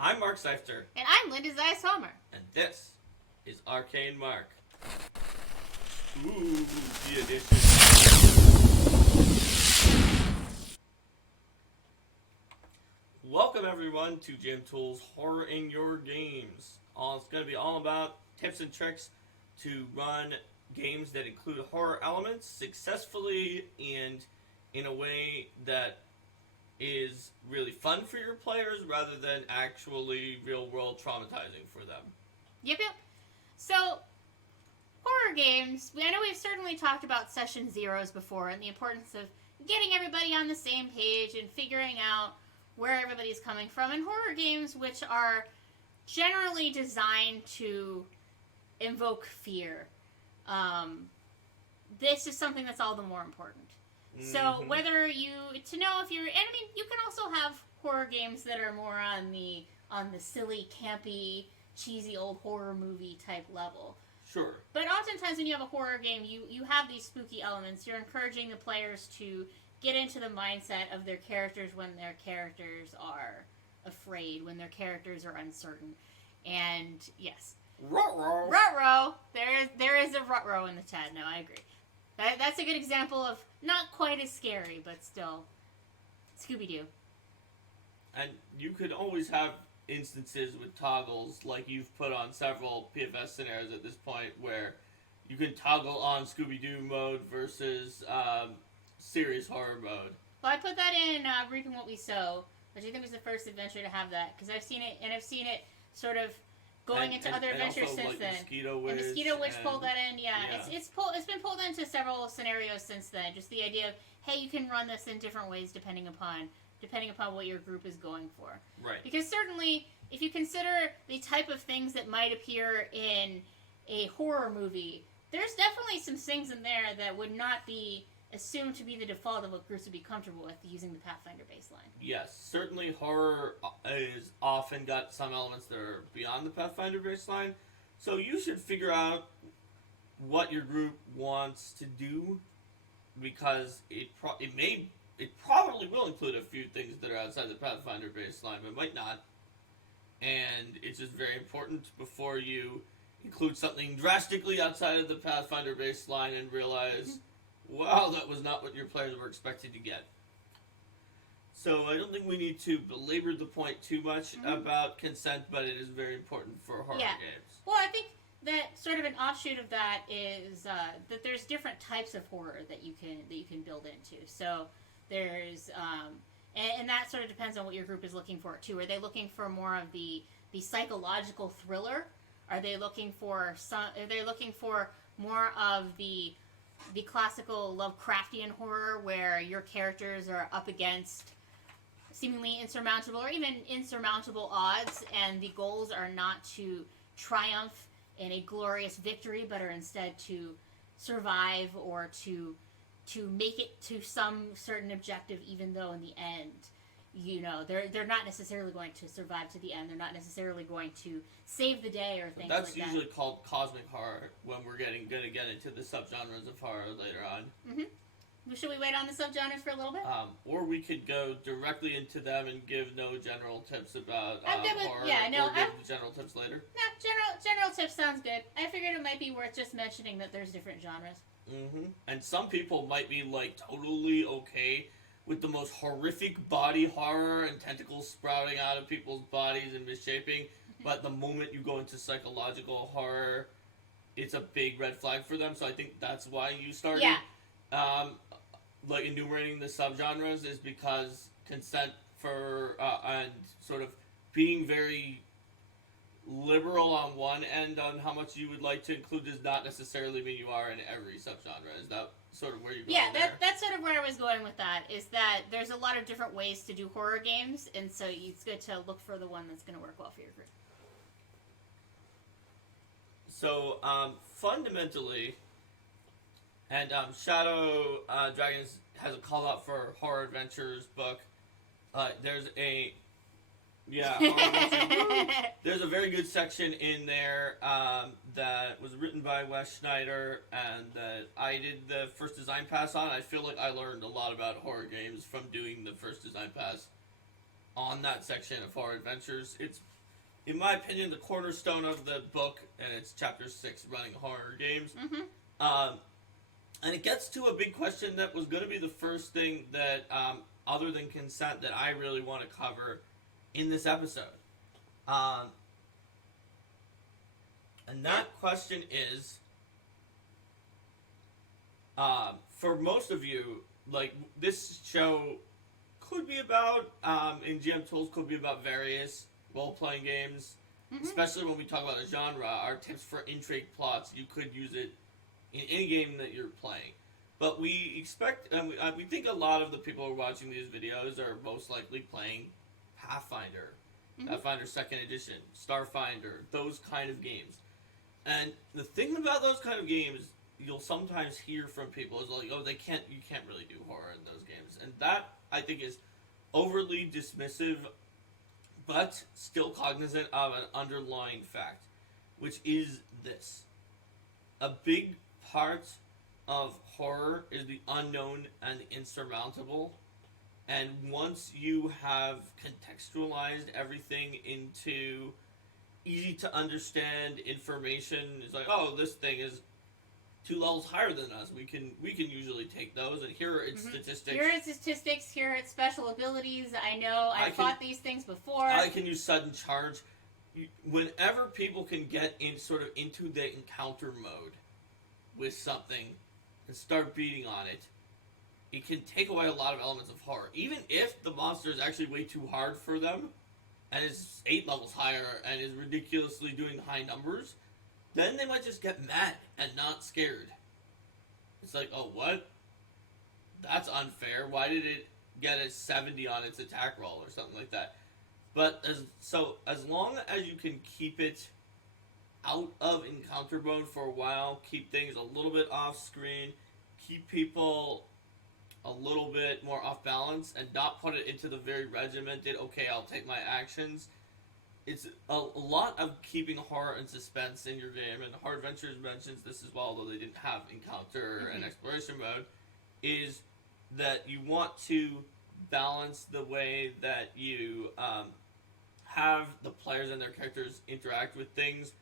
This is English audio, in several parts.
I'm Mark Seifter. And I'm Linda Zeiss Homer. And this is Arcane Mark. Ooh, the edition. Welcome everyone to Jim Tool's Horror in Your Games. It's going to be all about tips and tricks to run games that include horror elements successfully and in a way that is really fun for your players rather than actually real-world traumatizing for them. Yep. So, horror games, I know we've certainly talked about session zeros before and the importance of getting everybody on the same page and figuring out where everybody's coming from. And horror games, which are generally designed to invoke fear, this is something that's all the more important. So whether you you can also have horror games that are more on the silly, campy, cheesy old horror movie type level. Sure. But oftentimes when you have a horror game, you have these spooky elements. You're encouraging the players to get into the mindset of their characters when their characters are afraid, when their characters are uncertain. And yes. Ruh-roh. Ruh-roh. There is a ruh-roh in the chat. No, I agree. That's a good example of not quite as scary, but still Scooby-Doo. And you could always have instances with toggles, like you've put on several PFS scenarios at this point, where you can toggle on Scooby-Doo mode versus serious horror mode. Well, I put that in Reaping What We Sow, which I think was the first adventure to have that, because I've seen it sort of going into other adventures since then. Mosquito Witch, and Mosquito Witch pulled that in, yeah. It's been pulled into several scenarios since then. Just the idea of, hey, you can run this in different ways depending upon what your group is going for. Right. Because certainly, if you consider the type of things that might appear in a horror movie, there's definitely some things in there that would not be assumed to be the default of what groups would be comfortable with using the Pathfinder baseline. Yes, certainly horror is often got some elements that are beyond the Pathfinder baseline, so you should figure out what your group wants to do, because it probably will include a few things that are outside the Pathfinder baseline, but might not, and it's just very important before you include something drastically outside of the Pathfinder baseline and realize wow, that was not what your players were expected to get. So I don't think we need to belabor the point too much about consent, but it is very important for horror games. Well, I think that sort of an offshoot of that is that there's different types of horror that you can build into. So there's and that sort of depends on what your group is looking for too. Are they looking for more of the psychological thriller? Are they looking for more of the classical Lovecraftian horror where your characters are up against seemingly insurmountable or even insurmountable odds, and the goals are not to triumph in a glorious victory, but are instead to survive or to make it to some certain objective, even though in the end, they're not necessarily going to survive to the end. They're not necessarily going to save the day or things like that. That's usually called cosmic horror when we're going to get into the subgenres of horror later on. Mm-hmm. Should we wait on the subgenres for a little bit? Or we could go directly into them and give no general tips about horror. Give the general tips later. No, general tips sounds good. I figured it might be worth just mentioning that there's different genres. And some people might be totally okay with the most horrific body horror and tentacles sprouting out of people's bodies and misshapen, but the moment you go into psychological horror, it's a big red flag for them. So I think that's why you started enumerating the subgenres, is because consent for and sort of being very liberal on one end on how much you would like to include does not necessarily mean you are in every subgenre. Is that sort of where you're going? Yeah, that's sort of where I was going with that, is that there's a lot of different ways to do horror games, and so it's good to look for the one that's going to work well for your group. So, fundamentally, and Shadow Dragons has a call out for Horror Adventures book. There's a there's a very good section in there that was written by Wes Schneider, and that I did the first design pass on. I feel like I learned a lot about horror games from doing the first design pass on that section of horror adventures. It's, in my opinion, the cornerstone of the book, and it's chapter 6, running horror games. And it gets to a big question that was going to be the first thing that, other than consent, that I really want to cover in this episode. And that question is, for most of you, like, this show could be about, in GM Tools, could be about various role-playing games, especially when we talk about a genre. Our tips for intrigue plots, you could use it in any game that you're playing. But we expect, we think a lot of the people who are watching these videos are most likely playing Pathfinder, Pathfinder 2nd Edition, Starfinder, those kind of games. And the thing about those kind of games, you'll sometimes hear from people is like, oh, you can't really do horror in those games. And that, I think, is overly dismissive, but still cognizant of an underlying fact, which is this. A big part of horror is the unknown and the insurmountable. And once you have contextualized everything into easy to understand information, it's like, oh, this thing is 2 levels higher than us. We can usually take those, and here are its statistics. Here are its statistics. Here are its special abilities. I know I fought these things before. I can use sudden charge. Whenever people can get into the encounter mode with something and start beating on it, it can take away a lot of elements of horror. Even if the monster is actually way too hard for them, and is 8 levels higher, and is ridiculously doing high numbers, then they might just get mad and not scared. It's like, oh, what? That's unfair. Why did it get a 70 on its attack roll or something like that? But as long as you can keep it out of encounter mode for a while, keep things a little bit off screen, keep people a little bit more off balance, and not put it into the very regimented, okay, I'll take my actions. It's a lot of keeping horror and suspense in your game, and Horror Adventures mentions this as well, though they didn't have encounter and exploration mode, is that you want to balance the way that you have the players and their characters interact with things,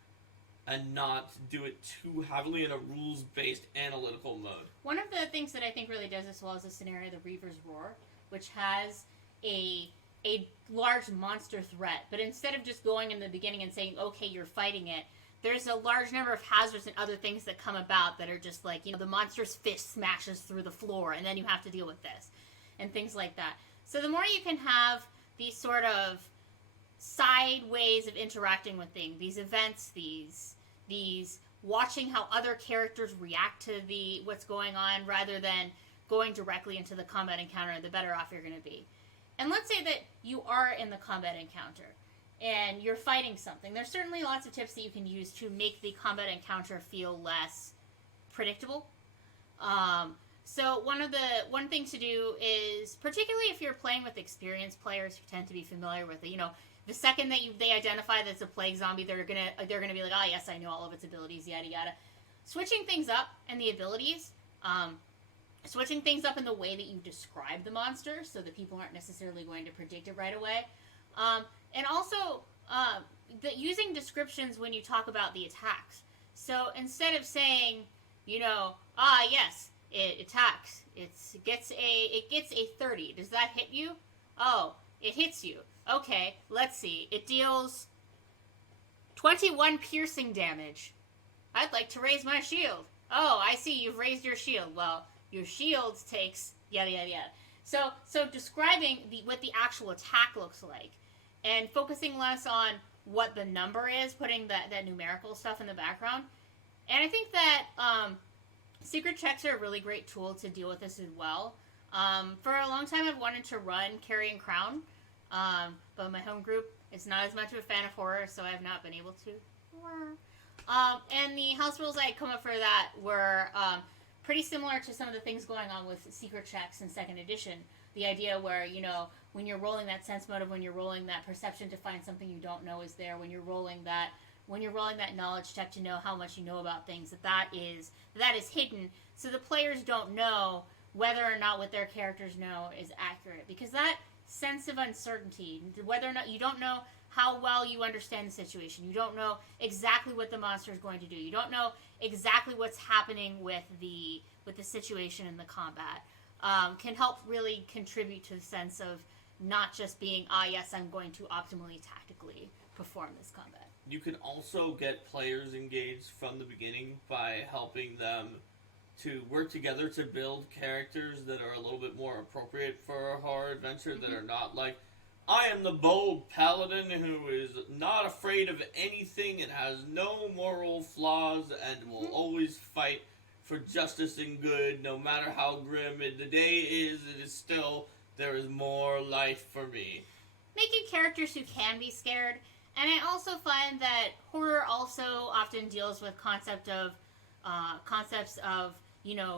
and not do it too heavily in a rules-based analytical mode. One of the things that I think really does this well is the scenario, the Reaver's Roar, which has a large monster threat, but instead of just going in the beginning and saying, okay, you're fighting it, there's a large number of hazards and other things that come about that are just like, the monster's fist smashes through the floor, and then you have to deal with this, and things like that. So the more you can have these sort of side ways of interacting with things, these events, these watching how other characters react to what's going on, rather than going directly into the combat encounter, the better off you're going to be. And let's say that you are in the combat encounter and you're fighting something. There's certainly lots of tips that you can use to make the combat encounter feel less predictable. So one thing to do is, particularly if you're playing with experienced players who tend to be familiar with it, the second that they identify that it's a plague zombie, they're gonna be like, oh yes, I know all of its abilities, yada yada. Switching things up and the abilities, switching things up in the way that you describe the monster, so that people aren't necessarily going to predict it right away, and also using descriptions when you talk about the attacks. So instead of saying, yes, it attacks, it gets a 30. Does that hit you? Oh, it hits you. Okay, let's see. It deals 21 piercing damage. I'd like to raise my shield. Oh, I see, you've raised your shield. Well, your shield takes yada yada yada. So describing what the actual attack looks like, and focusing less on what the number is, putting that numerical stuff in the background. And I think that secret checks are a really great tool to deal with this as well. For a long time I've wanted to run Carrying Crown, but my home group is not as much of a fan of horror, so I have not been able to. And the house rules I had come up for that were pretty similar to some of the things going on with secret checks in 2nd edition. The idea where, when you're rolling that sense motive, when you're rolling that perception to find something you don't know is there, when you're rolling that knowledge check to know how much you know about things, that is hidden, so the players don't know whether or not what their characters know is accurate, because that sense of uncertainty, whether or not you don't know how well you understand the situation. You don't know exactly what the monster is going to do. You don't know exactly what's happening with the situation and the combat. Can help really contribute to the sense of not just being, yes, I'm going to optimally tactically perform this combat. You can also get players engaged from the beginning by helping them to work together to build characters that are a little bit more appropriate for a horror adventure, that are not like, I am the bold paladin who is not afraid of anything and has no moral flaws and will always fight for justice and good, no matter how grim the day is, it is still, there is more life for me. Making characters who can be scared. And I also find that horror also often deals with concepts of,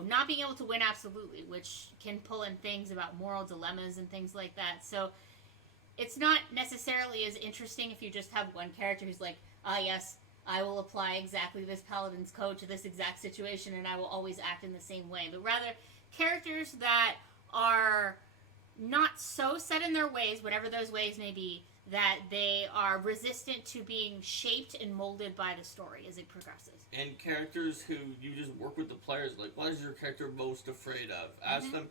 not being able to win absolutely, which can pull in things about moral dilemmas and things like that. So it's not necessarily as interesting if you just have one character who's like, yes, I will apply exactly this paladin's code to this exact situation and I will always act in the same way. But rather, characters that are not so set in their ways, whatever those ways may be, that they are resistant to being shaped and molded by the story as it progresses. And characters who you just work with the players, like, what is your character most afraid of? Ask them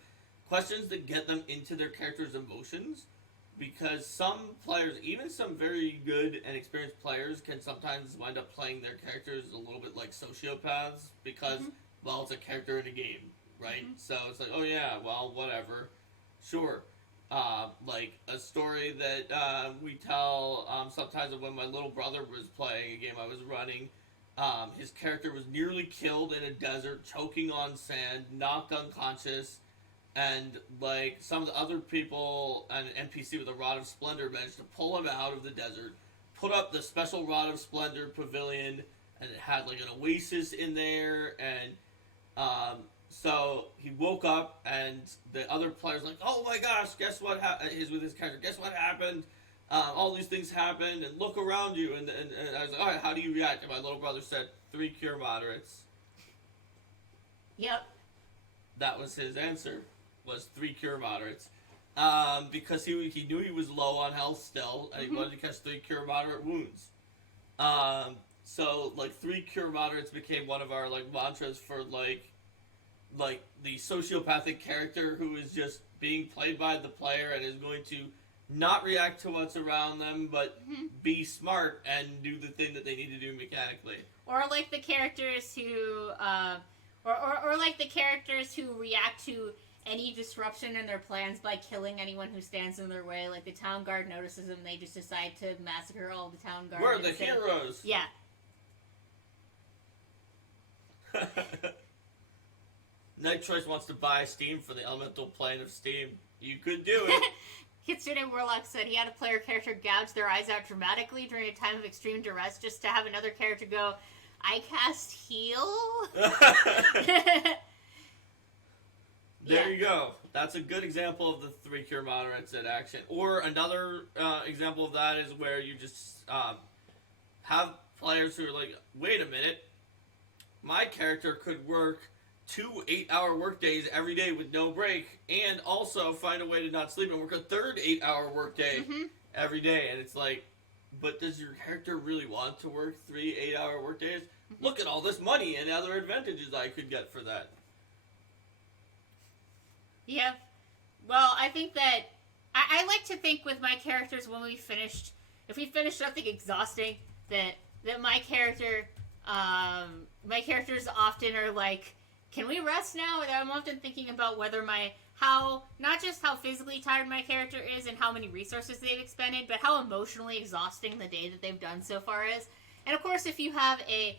questions that get them into their character's emotions, because some players, even some very good and experienced players, can sometimes wind up playing their characters a little bit like sociopaths, because, well, it's a character in a game, right? So it's like, oh yeah, well, whatever. Sure. Like a story that we tell sometimes when my little brother was playing a game I was running. His character was nearly killed in a desert, choking on sand, knocked unconscious, and like some of the other people, an NPC with a Rod of Splendor managed to pull him out of the desert, put up the special Rod of Splendor pavilion, and it had like an oasis in there, and so he woke up, and the other players like, oh my gosh, guess what is with his character? Guess what happened? All these things happened, and look around you. And I was like, all right, how do you react? And my little brother said, 3 cure moderates. Yep. That was his answer, was 3 cure moderates. Because he knew he was low on health still, and he wanted to catch 3 cure moderate wounds. So, like, 3 cure moderates became one of our, like, mantras for, like the sociopathic character who is just being played by the player and is going to not react to what's around them, but be smart and do the thing that they need to do mechanically. Or like the characters who, or like the characters who react to any disruption in their plans by killing anyone who stands in their way. Like the town guard notices them, they just decide to massacre all the town guard. We're the heroes. Yeah. Night Choice wants to buy Steam for the elemental plane of Steam. You could do it. Kitsune Warlock said he had a player character gouge their eyes out dramatically during a time of extreme duress just to have another character go, I cast heal? There you go. That's a good example of the 3 cure moderates in action. Or another example of that is where you just have players who are like, wait a minute, my character could work 2 8-hour workdays every day with no break, and also find a way to not sleep and work a third 8-hour workday every day. And it's like, but does your character really want to work 3 8-hour workdays? Look at all this money and other advantages I could get for that. Yeah. Well, I think that I like to think with my characters when we finished, if we finished something exhausting, that my characters often are like, can we rest now? And I'm often thinking about whether not just how physically tired my character is and how many resources they've expended, but how emotionally exhausting the day that they've done so far is. And of course, if you have a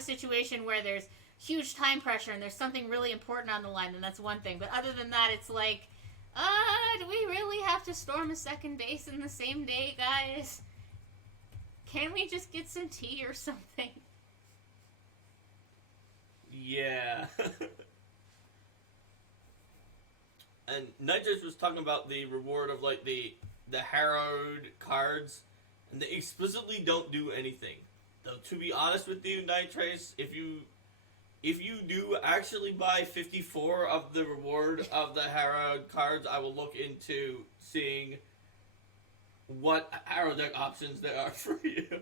situation where there's huge time pressure and there's something really important on the line, then that's one thing. But other than that, it's like, do we really have to storm a second base in the same day, guys? Can we just get some tea or something? Yeah. And Nitrous was talking about the reward of like the harrowed cards, and they explicitly don't do anything. Though to be honest with you, Nitrace, if if you do actually buy 54 of the reward of the Harrowed cards, I will look into seeing what Harrow deck options there are for you.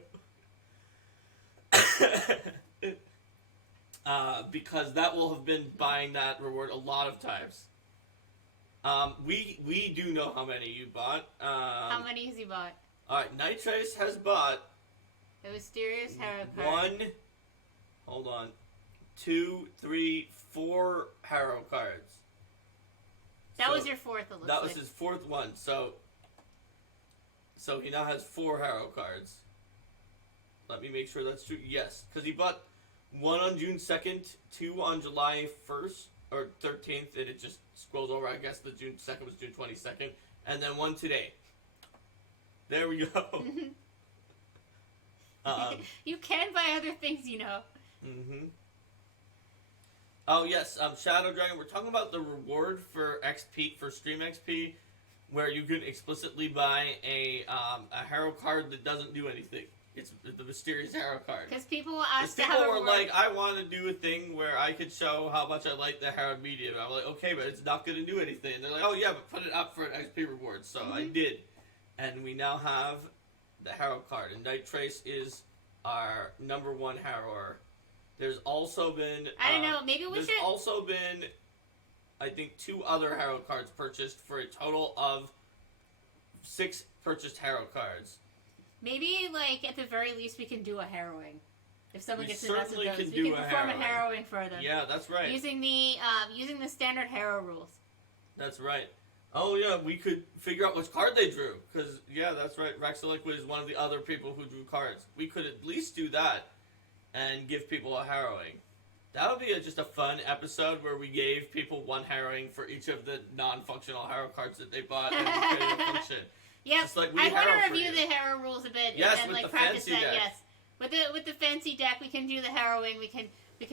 Because that will have been buying that reward a lot of times. We do know how many you bought. How many has he bought? Alright, Nitrace has bought A mysterious Harrow card. 2, 3, 4 Harrow cards. That was your fourth, it looks That was like. his fourth one, so he now has 4 Harrow cards. Let me make sure that's true. Yes, because he bought 1 on June 2nd, 2 on July 1st, or 13th, and it just scrolls over. I guess the June 2nd was June 22nd, and then 1 today. There we go. You can buy other things, you know. Mm-hmm. Oh, yes, Shadow Dragon. We're talking about the reward for XP, for Stream XP, where you can explicitly buy a Harrow card that doesn't do anything. It's the mysterious Harrow card. Because people will ask to People have a were reward. like, I want to do a thing where I could show how much I like the Harrowed medium. I'm like, okay, but it's not going to do anything. And they're like, oh yeah, but put it up for an XP reward. So I did. And we now have the Harrow card. And Night Trace is our number 1 Harrower. There's also been... I don't know, maybe we there's should... also been, I think, 2 other Harrow cards purchased for a total of 6 purchased Harrow cards. Maybe, like, at the very least, we can do a harrowing. If someone We gets enough of certainly those, can we do can a perform harrowing. a harrowing for them. Yeah, that's right. Using the standard harrow rules. That's right. Oh yeah, we could figure out which card they drew. Because, yeah, that's right. Rexalic was one of the other people who drew cards. We could at least do that and give people a harrowing. That would be just a fun episode where we gave people 1 harrowing for each of the non-functional harrow cards that they bought and we created a function. Yep. It's like we I want harrow to for review you. the harrow rules a bit Yes, and with like the practice fancy that. deck. Yes. With the fancy deck, we can do the harrowing. We can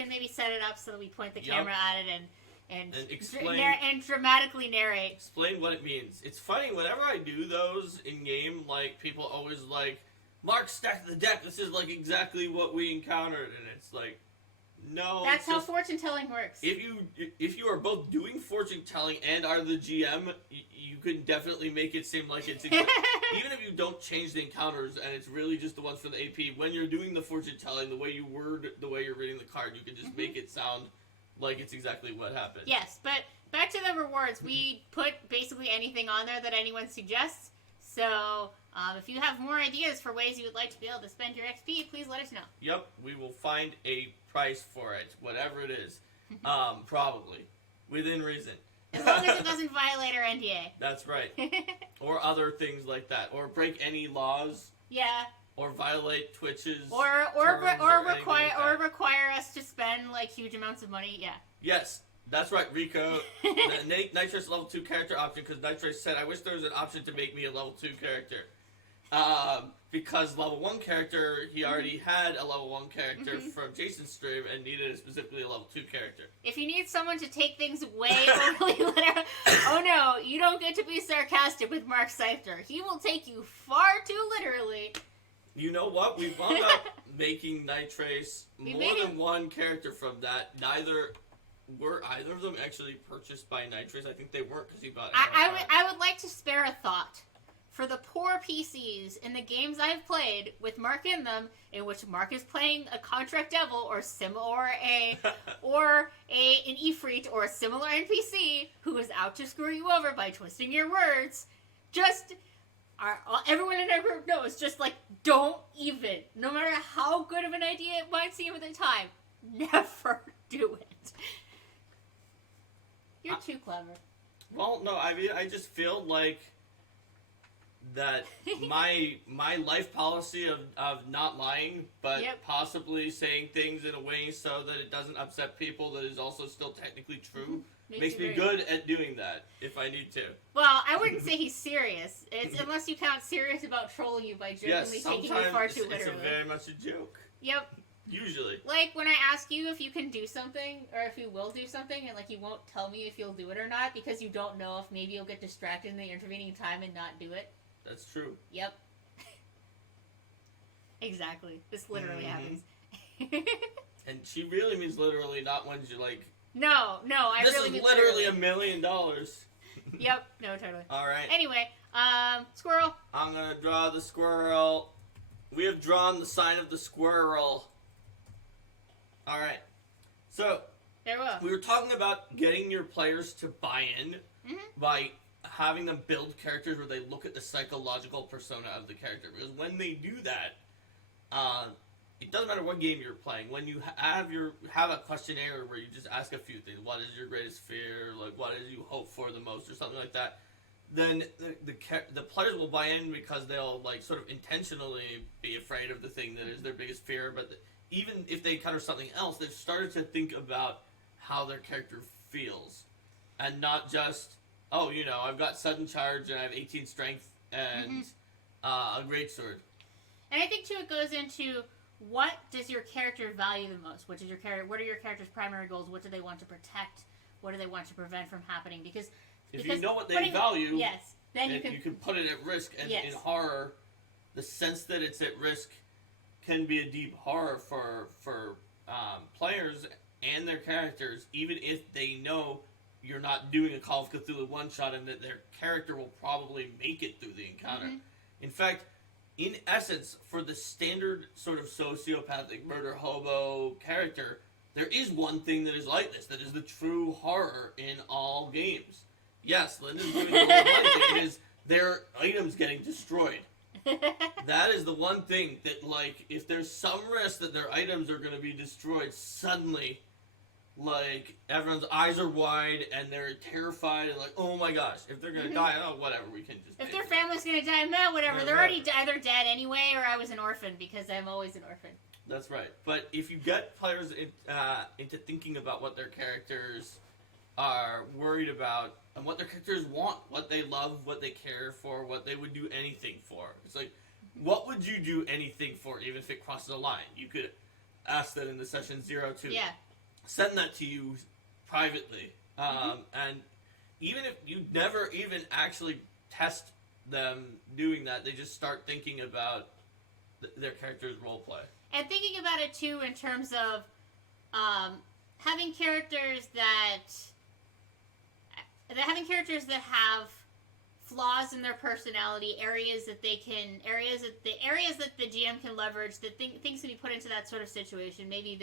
maybe set it up so that we point the camera at it and explain and dramatically narrate. Explain what it means. It's funny, whenever I do those in game, like, people always like, Mark stacked the deck, this is like exactly what we encountered, and it's like, no. That's how fortune telling works. If you are both doing fortune telling and are the GM, you can definitely make it seem like it's even if you don't change the encounters and it's really just the ones for the AP. When you're doing the fortune telling, the way you word, the way you're reading the card, you can just make it sound like it's exactly what happened. Yes, but back to the rewards. We put basically anything on there that anyone suggests. So if you have more ideas for ways you would like to be able to spend your XP, please let us know. Yep, we will find a price for it, whatever it is. Probably. Within reason. As long as it doesn't violate our NDA. That's right. Or other things like that. Or break any laws. Yeah. Or violate Twitch's Or terms require us to spend like huge amounts of money. Yeah. Yes, that's right, Rico. Nitrace level 2 character option, because Nitrace said, I wish there was an option to make me a level 2 character. Because level 1 character, he already had a level 1 character from Jason's stream and needed specifically a level 2 character. If you need someone to take things way overly literal, oh no, you don't get to be sarcastic with Mark Scyther. He will take you far too literally. You know what? We wound up making Nitrace more than 1 character from that. Were either of them actually purchased by Nitrace? I think they weren't, because he bought I would like to spare a thought for the poor PCs in the games I've played with Mark in them, in which Mark is playing a Contract Devil or an Ifrit or a similar NPC who is out to screw you over by twisting your words. Everyone in our group knows, just like, don't even. No matter how good of an idea it might seem at the time, never do it. You're too clever. Well, no, I mean, I just feel like that my life policy of not lying, but possibly saying things in a way so that it doesn't upset people that is also still technically true, makes me good at doing that, if I need to. Well, I wouldn't say he's serious. It's unless you count serious about trolling you by jokingly taking you far too literally. It's very much a joke. Yep. Usually. Like, when I ask you if you can do something, or if you will do something, and, like, you won't tell me if you'll do it or not, because you don't know if maybe you'll get distracted in the intervening time and not do it. That's true. Yep. Exactly. This literally happens. And she really means literally, not ones you like. No, I this really is mean literally literally. $1 million. Yep, no, totally. All right. Anyway, squirrel. I'm gonna draw the squirrel. We have drawn the sign of the squirrel. All right. So Farewell. we were talking about getting your players to buy in by having them build characters where they look at the psychological persona of the character. Because when they do that, it doesn't matter what game you're playing. When you have a questionnaire where you just ask a few things, what is your greatest fear, like what is you hope for the most, or something like that, then the players will buy in because they'll like sort of intentionally be afraid of the thing that is their biggest fear. But even if they encounter something else, they've started to think about how their character feels, and not just, oh, I've got sudden charge and I have 18 strength and a greatsword. And I think too, it goes into what does your character value the most? What are your character's primary goals? What do they want to protect? What do they want to prevent from happening? Because if you know what they value, yes, then you can put it at risk. And yes. in horror, the sense that it's at risk can be a deep horror for players and their characters, even if they know you're not doing a Call of Cthulhu one-shot and that their character will probably make it through the encounter. In fact, in essence, for the standard sort of sociopathic murder hobo character, there is one thing that is like this, that is the true horror in all games. Yes, Linda's doing the whole money thing. It is their items getting destroyed. That is the one thing that, like, if there's some risk that their items are going to be destroyed, suddenly, like, everyone's eyes are wide and they're terrified and like, oh my gosh, if they're going to die, oh, whatever, we can just... If their family's going to die, man, whatever. Yeah, they're already either dead anyway, or I was an orphan, because I'm always an orphan. That's right. But if you get players into thinking about what their characters are worried about, and what their characters want, what they love, what they care for, what they would do anything for. It's like, what would you do anything for, even if it crosses a line? You could ask that in the session 02. Yeah. Send that to you privately. And even if you never even actually test them doing that, they just start thinking about their character's role play. And thinking about it, too, in terms of having characters that have flaws in their personality, areas that the GM can leverage, that things can be put into that sort of situation. Maybe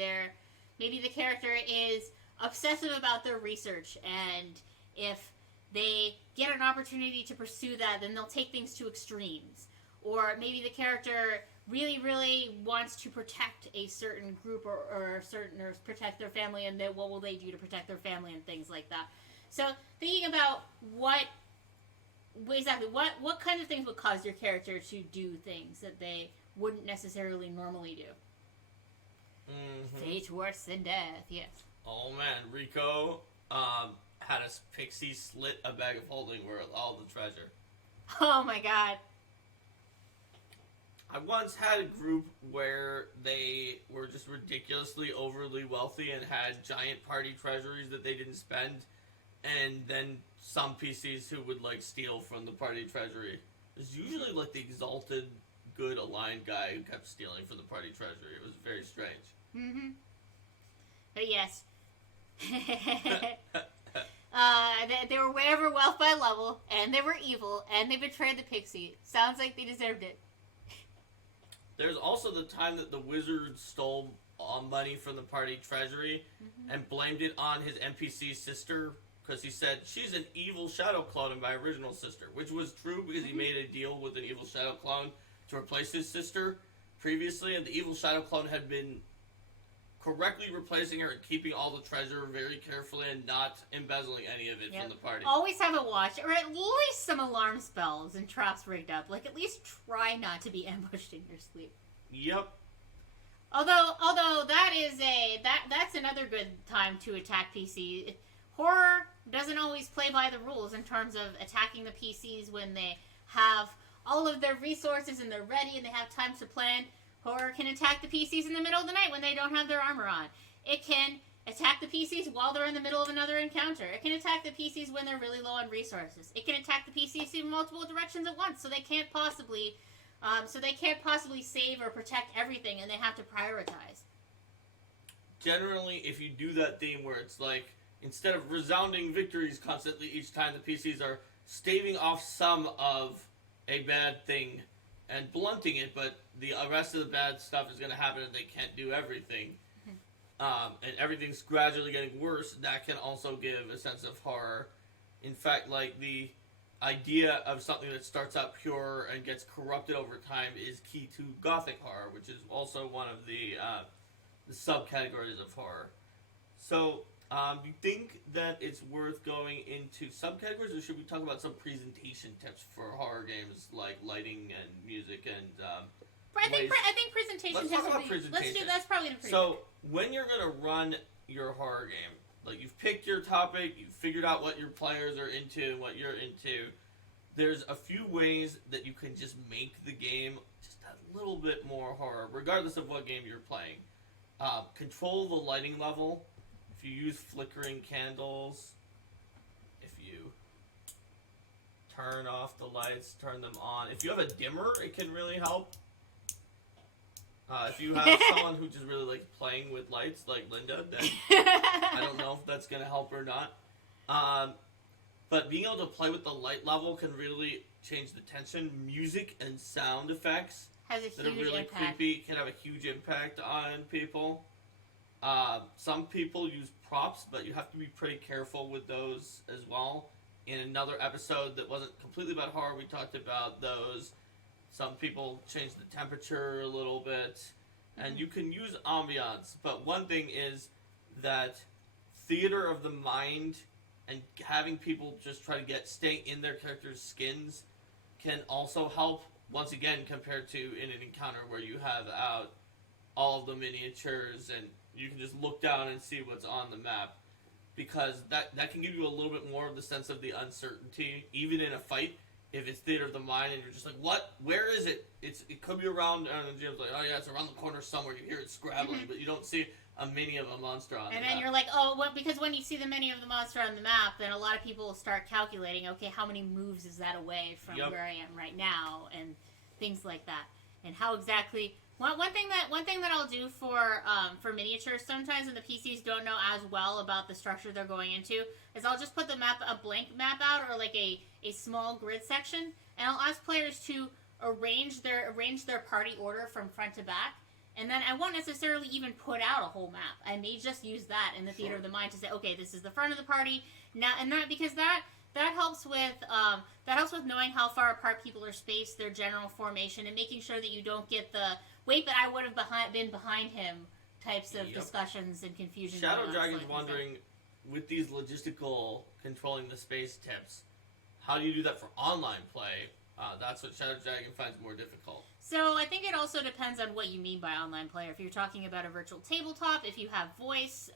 the character is obsessive about their research, and if they get an opportunity to pursue that, then they'll take things to extremes. Or maybe the character really, really wants to protect a certain group or protect their family, and what will they do to protect their family and things like that. So thinking about what kind of things would cause your character to do things that they wouldn't necessarily normally do. Fate worse than death, yes. Oh man, Rico had a pixie slit a bag of holding worth all the treasure. Oh my god. I once had a group where they were just ridiculously overly wealthy and had giant party treasuries that they didn't spend, and then some PCs who would like steal from the party treasury. It was usually like the exalted, good aligned guy who kept stealing from the party treasury. It was very strange. But yes. They were way over wealth by level, and they were evil, and they betrayed the pixie. Sounds like they deserved it. There's also the time that the wizard stole money from the party treasury and blamed it on his NPC sister, because he said, she's an evil shadow clone of my original sister, which was true because he made a deal with an evil shadow clone to replace his sister previously, and the evil shadow clone had been correctly replacing her and keeping all the treasure very carefully and not embezzling any of it from the party. Always have a watch, or at least some alarm spells and traps rigged up. Like, at least try not to be ambushed in your sleep. Yep. Although that's another good time to attack PC. Horror doesn't always play by the rules in terms of attacking the PCs when they have all of their resources and they're ready and they have time to plan. Horror can attack the PCs in the middle of the night when they don't have their armor on. It can attack the PCs while they're in the middle of another encounter. It can attack the PCs when they're really low on resources. It can attack the PCs in multiple directions at once, so they can't possibly save or protect everything, and they have to prioritize. generally, if you do that theme where it's like, instead of resounding victories constantly each time, the PCs are staving off some of a bad thing and blunting it, but the rest of the bad stuff is going to happen and they can't do everything. And everything's gradually getting worse. That can also give a sense of horror. In fact, like, the idea of something that starts out pure and gets corrupted over time is key to gothic horror, which is also one of the subcategories of horror. So, do you think that it's worth going into subcategories, or should we talk about some presentation tips for horror games, like lighting and music and I think presentation Let's tips talk about would be, presentation. let's do that's probably the pretty So, when you're going to run your horror game, like, you've picked your topic, you've figured out what your players are into and what you're into, there's a few ways that you can just make the game just a little bit more horror, regardless of what game you're playing. Control the lighting level. If you use flickering candles, if you turn off the lights, turn them on. If you have a dimmer, it can really help. If you have someone who just really likes playing with lights, like Linda, then I don't know if that's going to help or not. But being able to play with the light level can really change the tension. Music and sound effects has a that are huge really impact. creepy can have a huge impact on people. Some people use props, but you have to be pretty careful with those as well. In another episode that wasn't completely about horror, we talked about those. Some people change the temperature a little bit, and you can use ambiance. But one thing is that theater of the mind and having people just try to stay in their characters' skins can also help, once again, compared to in an encounter where you have out all of the miniatures and you can just look down and see what's on the map. Because that can give you a little bit more of the sense of the uncertainty, even in a fight. If it's theater of the mind and you're just like, what? Where is it? It could be around, and Jim's like, oh yeah, it's around the corner somewhere. You hear it scrabbling, but you don't see a mini of a monster on the map. And then you're like, oh, well, because when you see the mini of the monster on the map, then a lot of people will start calculating, okay, how many moves is that away from where I am right now, and things like that. And how exactly... One thing that I'll do for miniatures sometimes, when the PCs don't know as well about the structure they're going into, is I'll just put a blank map out, or like a small grid section, and I'll ask players to arrange their party order from front to back, and then I won't necessarily even put out a whole map. I may just use that in the theater of the mind to say, okay, this is the front of the party now, and that because that helps with knowing how far apart people are spaced, their general formation, and making sure that you don't get the wait, but I would have been behind him types of discussions and confusion. Shadow Dragon's wondering, with these logistical controlling the space tips, how do you do that for online play? That's what Shadow Dragon finds more difficult. So I think it also depends on what you mean by online play. If you're talking about a virtual tabletop, if you have voice,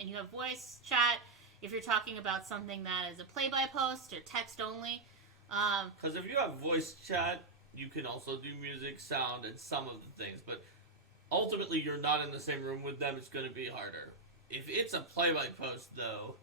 and you have voice chat, if you're talking about something that is a play-by-post or text only. Because if you have voice chat, you can also do music, sound, and some of the things, but ultimately you're not in the same room with them, it's going to be harder. If it's a play-by-post, though,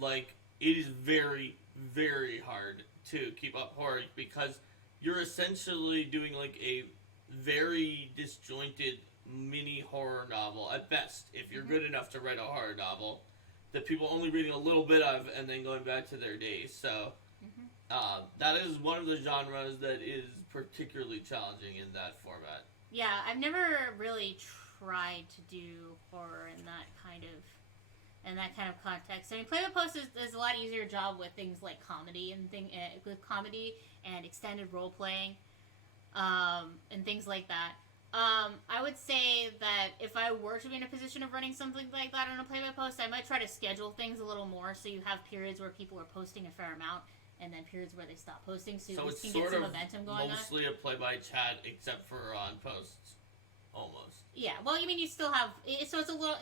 like, it is very, very hard to keep up horror, because you're essentially doing, like, a very disjointed mini horror novel, at best, if you're good enough to write a horror novel, that people only reading a little bit of, and then going back to their days, so... that is one of the genres that is particularly challenging in that format. Yeah, I've never really tried to do horror in that kind of context. I mean, play-by-post is a lot easier job with things like comedy and extended role playing, and things like that. I would say that if I were to be in a position of running something like that on a play-by-post, I might try to schedule things a little more so you have periods where people are posting a fair amount, and then periods where they stop posting, so you can get some momentum going on. Mostly a play-by-chat, except for on posts, almost. Yeah, well, I mean, you still have so it's a little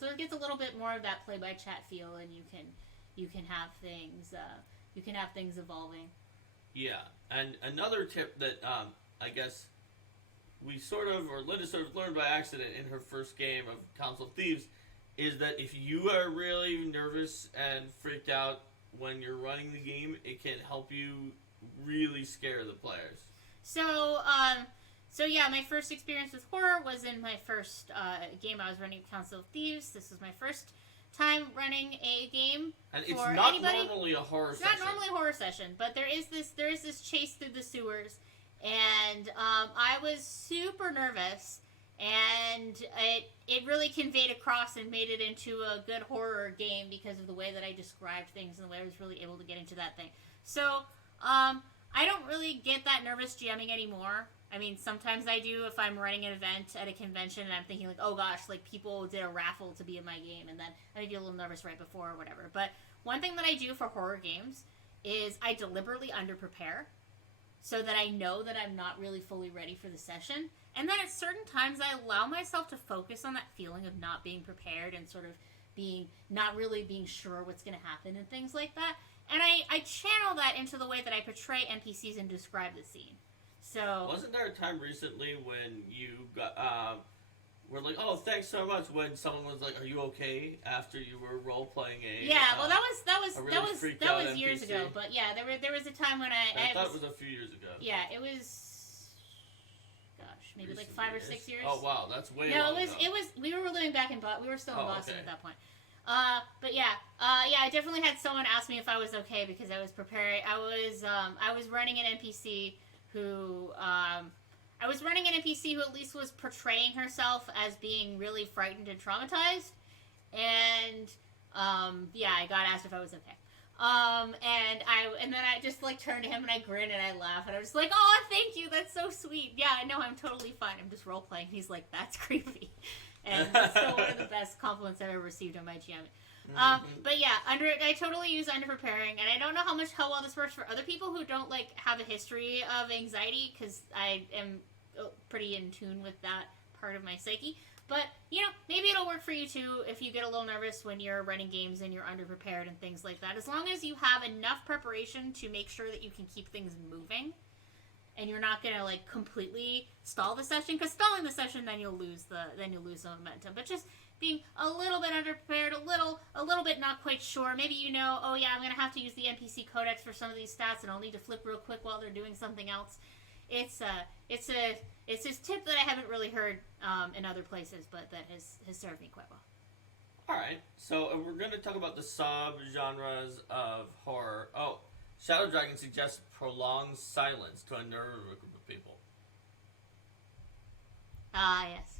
so it gets a little bit more of that play-by-chat feel, and you can have things evolving. Yeah, and another tip that I guess Linda sort of learned by accident in her first game of Council of Thieves, is that if you are really nervous and freaked out when you're running the game, it can help you really scare the players. So So yeah, my first experience with horror was in my first game I was running, Council of Thieves. This was my first time running a game And for it's not anybody. normally a horror It's session. not normally a horror session, but there is this chase through the sewers, and I was super nervous, and it really conveyed across and made it into a good horror game because of the way that I described things and the way I was really able to get into that thing. So I don't really get that nervous GMing anymore. I mean, sometimes I do if I'm running an event at a convention and I'm thinking like, oh gosh, like people did a raffle to be in my game, and then I may be a little nervous right before or whatever. But one thing that I do for horror games is I deliberately underprepare so that I know that I'm not really fully ready for the session. And then at certain times I allow myself to focus on that feeling of not being prepared and sort of not really being sure what's going to happen and things like that. And I channel that into the way that I portray NPCs and describe the scene. So wasn't there a time recently when you got were like, oh, thanks so much, when someone was like, are you okay, after you were role playing a well that was years NPC? ago, but yeah, there was a time when I thought it was a few years ago. Yeah, it was, gosh, maybe Recent like 5 years? or 6 years. Oh wow, that's way No, long ago. it was we were living back in we were still in Boston okay. at that point. But yeah, I definitely had someone ask me if I was okay because I was preparing. I was running an NPC who at least was portraying herself as being really frightened and traumatized, and I got asked if I was okay. And then I just like turned to him and I grinned and I laughed and I was just like, oh, thank you, that's so sweet. Yeah, I know, I'm totally fine. I'm just role playing. He's like, that's creepy. And it's still one of the best compliments I've ever received on my GM. But yeah, I totally use underpreparing, and I don't know how well this works for other people who don't like have a history of anxiety, because I am pretty in tune with that part of my psyche. But maybe it'll work for you too if you get a little nervous when you're running games and you're underprepared and things like that. As long as you have enough preparation to make sure that you can keep things moving, and you're not gonna like completely stall the session, because stalling the session, then you'll lose the momentum. But just being a little bit underprepared, a little bit not quite sure. Maybe oh yeah, I'm gonna have to use the NPC codex for some of these stats, and I'll need to flip real quick while they're doing something else. It's this tip that I haven't really heard in other places, but that has served me quite well. All right, so we're going to talk about the sub-genres of horror. Oh, Shadow Dragon suggests prolonged silence to unnerve a group of people. Ah, yes.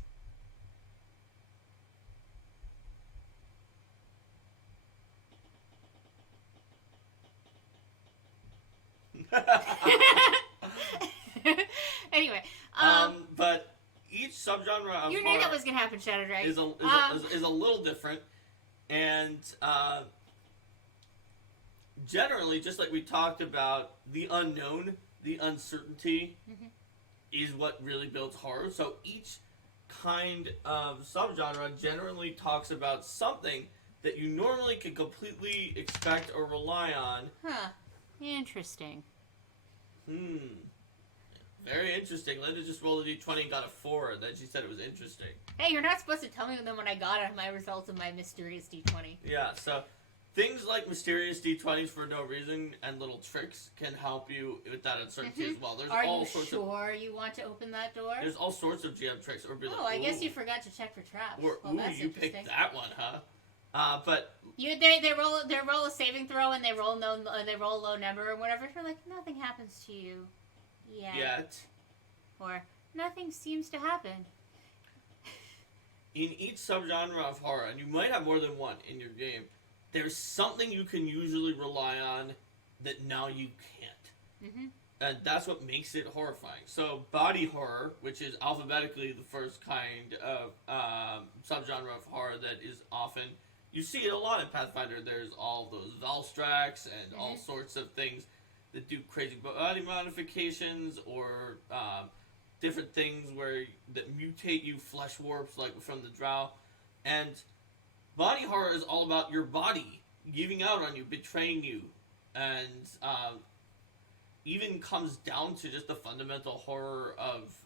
Anyway, but each subgenre of you horror knew that was gonna happen, Shadow Dragon. is a little different, and generally, just like we talked about, the unknown, the uncertainty, is what really builds horror. So each kind of subgenre generally talks about something that you normally could completely expect or rely on. Huh. Interesting. Very interesting. Linda just rolled a d20 and got a 4, and then she said it was interesting. Hey, you're not supposed to tell me then when I got my results of my mysterious d20. Yeah, so things like mysterious d20s for no reason and little tricks can help you with that uncertainty as well. There's Are all you sorts sure you want to open that door? There's all sorts of GM tricks. Or be like, I guess you forgot to check for traps. Or, well, that's you picked that one, huh? But they roll a saving throw and they roll a low number or whatever. They're like, nothing happens to you yet. Or nothing seems to happen. In each subgenre of horror, and you might have more than one in your game, there's something you can usually rely on that now you can't. And that's what makes it horrifying. So body horror, which is alphabetically the first kind of subgenre of horror that is often... You see it a lot in Pathfinder. There's all those Valstrax and all sorts of things that do crazy body modifications or different things that mutate you, flesh warps, like from the Drow. And body horror is all about your body giving out on you, betraying you, and even comes down to just the fundamental horror of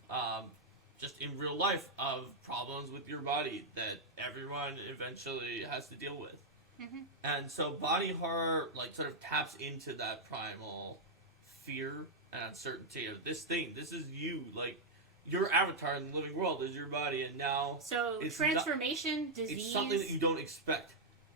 just in real life of problems with your body that everyone eventually has to deal with. And so body horror sort of taps into that primal fear and uncertainty of this thing. This is you. your avatar in the living world is your body, and now So it's transformation, disease. it's something that you don't expect.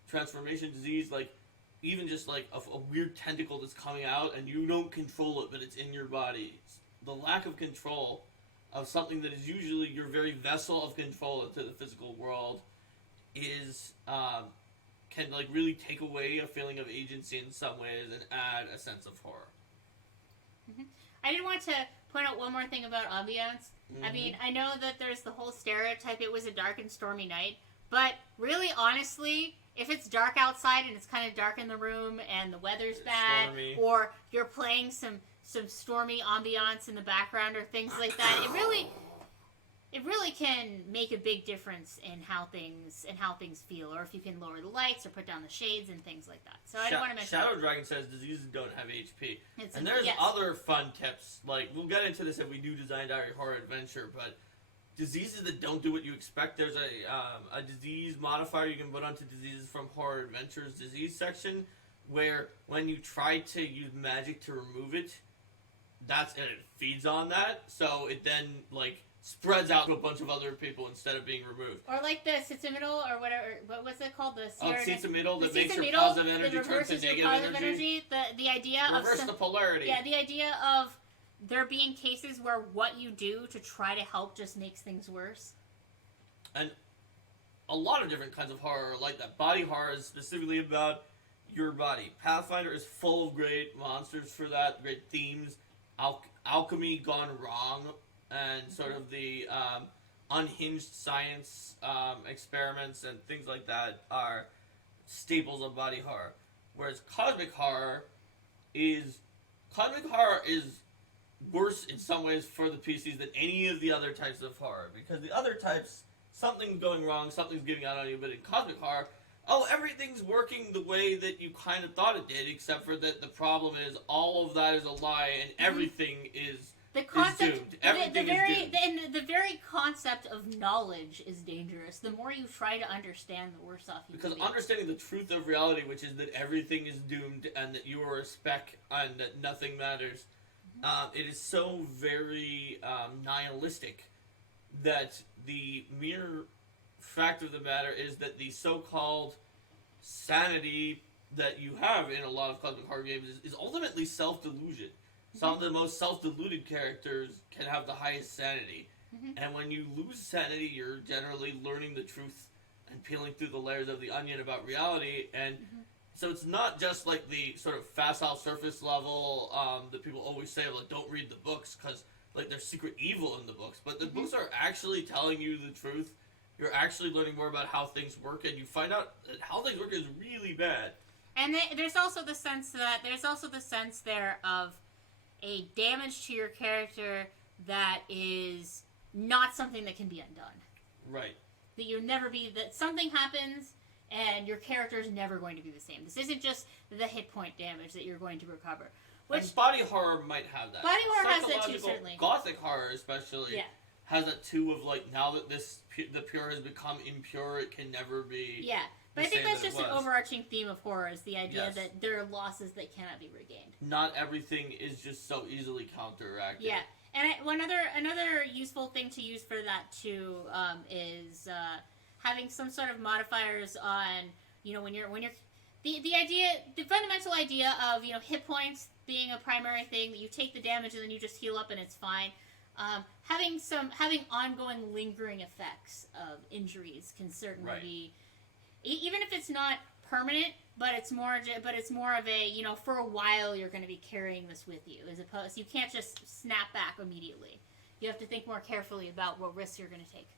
Transformation, disease, like even just like a weird tentacle that's coming out, and you don't control it, but it's in your body. The lack of control of something that is usually your very vessel of control into the physical world is can like really take away a feeling of agency in some ways and add a sense of horror. Mm-hmm. I did want to point out one more thing about Ambiance. Mm-hmm. I mean, I know that there's the whole stereotype it was a dark and stormy night, but really, honestly, if it's dark outside and it's kind of dark in the room and the weather's bad, stormy, or you're playing some stormy ambiance in the background or things like that, it really can make a big difference in how things feel, or if you can lower the lights or put down the shades and things like that. So I don't want to mention Shadow Dragon says diseases don't have HP. It's And there's yes. other fun tips. Like, we'll get into this if we do Design Diary Horror Adventure, but diseases that don't do what you expect, there's a disease modifier you can put onto diseases from Horror Adventures disease section, where when you try to use magic to remove it, it feeds on that, so it then, like, spreads out to a bunch of other people instead of being removed. Or like the Citamiddle, or whatever, what was it called? The Citamiddle, that makes your Citamiddle, positive energy that turn to reverses your negative positive energy. The idea Reverse the polarity. Yeah, the idea of there being cases where what you do to try to help just makes things worse. And a lot of different kinds of horror are like that. Body horror is specifically about your body. Pathfinder is full of great monsters for that, great themes. Alchemy gone wrong, and sort of the unhinged science experiments and things like that are staples of body horror. Whereas cosmic horror is worse in some ways for the PCs than any of the other types of horror, because the other types, something's going wrong, something's giving out on you, but in cosmic horror, everything's working the way that you kind of thought it did, except for that the problem is all of that is a lie and everything is the concept, is doomed. Everything is doomed. The very concept of knowledge is dangerous. The more you try to understand, the worse off you Because will be. understanding the truth of reality, which is that everything is doomed and that you are a speck and that nothing matters, it is so very nihilistic that the mere fact of the matter is that the so-called sanity that you have in a lot of cosmic horror games is ultimately self-delusion. Some of the most self-deluded characters can have the highest sanity. And when you lose sanity, you're generally learning the truth and peeling through the layers of the onion about reality. And so it's not just like the sort of facile surface level that people always say, like, don't read the books because like there's secret evil in the books. But the books are actually telling you the truth. You're actually learning more about how things work, and you find out that how things work is really bad. And there's also the sense there of a damage to your character that is not something that can be undone. Right. That something happens and your character is never going to be the same. This isn't just the hit point damage that you're going to recover. And body horror might have that. Body horror has that too, certainly. Gothic horror especially has that too, of like, now that the pure has become impure, it can never be. Yeah. But I think that's just an overarching theme of horror, is the idea that there are losses that cannot be regained. Not everything is just so easily counteracted. Yeah, and another useful thing to use for that too is having some sort of modifiers on, when you're the fundamental idea of hit points being a primary thing, that you take the damage and then you just heal up and it's fine. Having ongoing lingering effects of injuries can certainly be. Even if it's not permanent, but it's more of a, for a while you're going to be carrying this with you, as opposed, you can't just snap back immediately. You have to think more carefully about what risks you're going to take.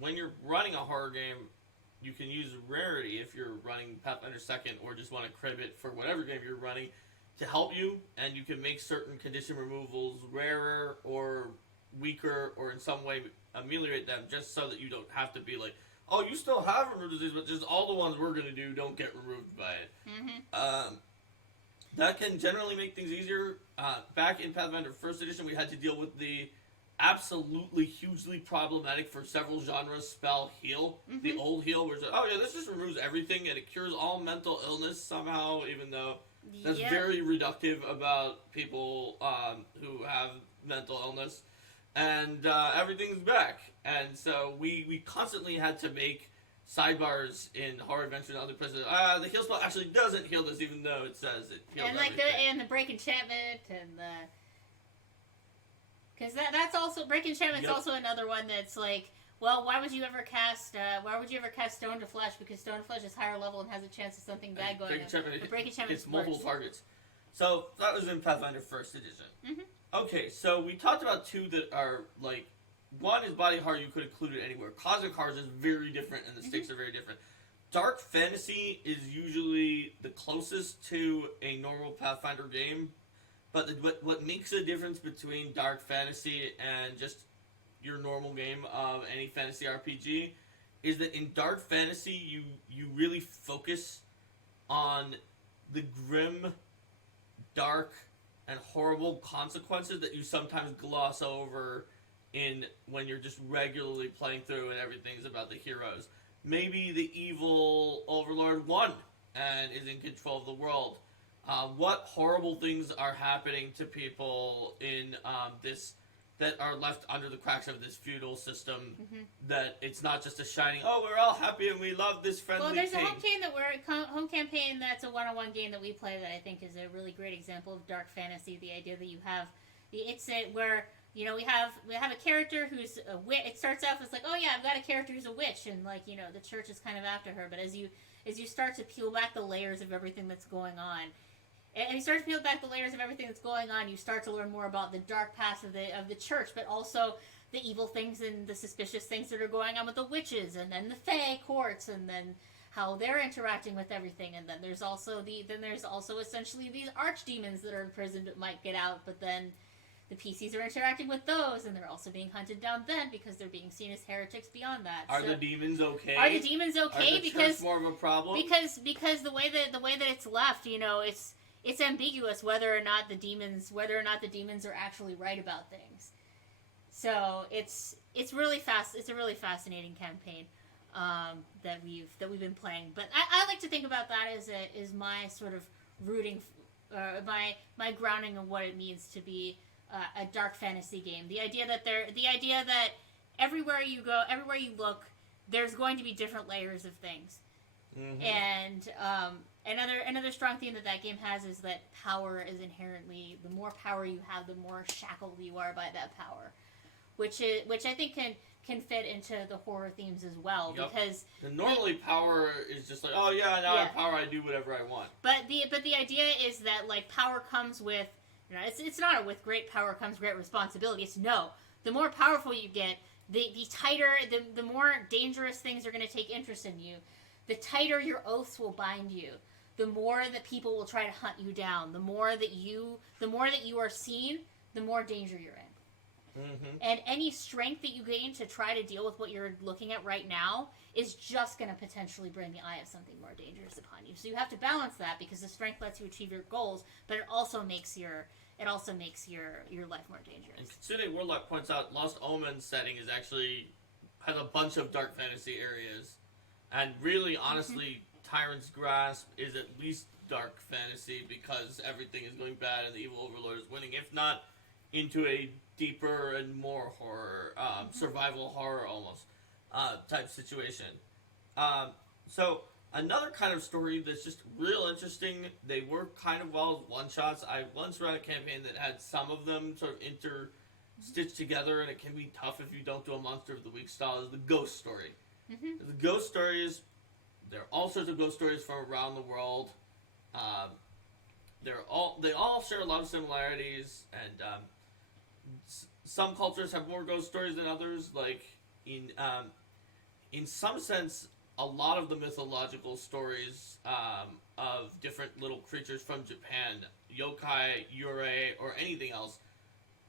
When you're running a horror game, you can use rarity if you're running Pathfinder 2nd, or just want to crib it for whatever game you're running, to help you, and you can make certain condition removals rarer or weaker, or in some way ameliorate them, just so that you don't have to be like, oh, you still have removed disease, but just all the ones we're going to do don't get removed by it. That can generally make things easier. Back in Pathfinder 1st Edition, we had to deal with the absolutely hugely problematic for several genres spell heal. The old heal, where it's like, this just removes everything and it cures all mental illness somehow, even though that's very reductive about people who have mental illness. and everything's back. And so we constantly had to make sidebars in Horror Adventure and other places. The heal spell actually doesn't heal this, even though it says it heals and like everything. the break enchantment and the because that's also break enchantment's also another one that's like, well, why would you ever cast Stone to Flesh, because Stone to Flesh is higher level and has a chance of something bad going on. But break enchantment it's multiple targets. So that was in Pathfinder First Edition. Okay, so we talked about two that are like, one is body horror, you could include it anywhere. Cosmic horror is very different, and the stakes are very different. Dark fantasy is usually the closest to a normal Pathfinder game, but what makes a difference between dark fantasy and just your normal game of any fantasy RPG is that in dark fantasy you really focus on the grim, dark, and horrible consequences that you sometimes gloss over when you're just regularly playing through and everything's about the heroes. Maybe the evil overlord won and is in control of the world. What horrible things are happening to people in this that are left under the cracks of this feudal system? That it's not just a shining, oh, we're all happy and we love this friendly. Well, there's king. a home campaign that's a one-on-one game that we play that I think is a really great example of dark fantasy. The idea that you have where we have a character who's a witch. It starts off as like, oh yeah, I've got a character who's a witch, and like the church is kind of after her. But as you start to peel back the layers of everything that's going on. And you start to peel back the layers of everything that's going on. You start to learn more about the dark past of the church, but also the evil things and the suspicious things that are going on with the witches, and then the Fae courts, and then how they're interacting with everything. And then there's also essentially these archdemons that are imprisoned but might get out, but then the PCs are interacting with those, and they're also being hunted down then because they're being seen as heretics beyond that. Are the demons okay? Are the demons okay? Are the because church more of a problem? Because the way that it's left, it's ambiguous whether or not the demons are actually right about things. So it's really fast. It's a really fascinating campaign that we've been playing. But I like to think about that as my sort of rooting, my grounding of what it means to be a dark fantasy game. The idea that everywhere you go, everywhere you look, there's going to be different layers of things. And another strong theme that game has is that power is inherently, the more power you have, the more shackled you are by that power, which I think can fit into the horror themes as well. Yep. Because normally power is just like, oh yeah, now I have power, I do whatever I want. But the idea is that like power comes with, it's not with great power comes great responsibility. It's no, the more powerful you get, the tighter, the more dangerous things are going to take interest in you. The tighter your oaths will bind you, the more that people will try to hunt you down. The more that you are seen, the more danger you're in. And any strength that you gain to try to deal with what you're looking at right now is just going to potentially bring the eye of something more dangerous upon you. So you have to balance that, because the strength lets you achieve your goals, but it also makes your life more dangerous. And considering Warlock points out, Lost Omen's setting has a bunch of dark fantasy areas. And really, honestly, Tyrant's Grasp is at least dark fantasy, because everything is going bad and the evil overlord is winning, if not into a deeper and more horror, survival horror almost, type situation. So, another kind of story that's just real interesting, they work kind of well as one-shots. I once ran a campaign that had some of them sort of stitched together, and it can be tough if you don't do a Monster of the Week style, is the ghost story. The ghost stories, there are all sorts of ghost stories from around the world. They all share a lot of similarities, and some cultures have more ghost stories than others. Like in some sense, a lot of the mythological stories of different little creatures from Japan, yokai, yurei, or anything else,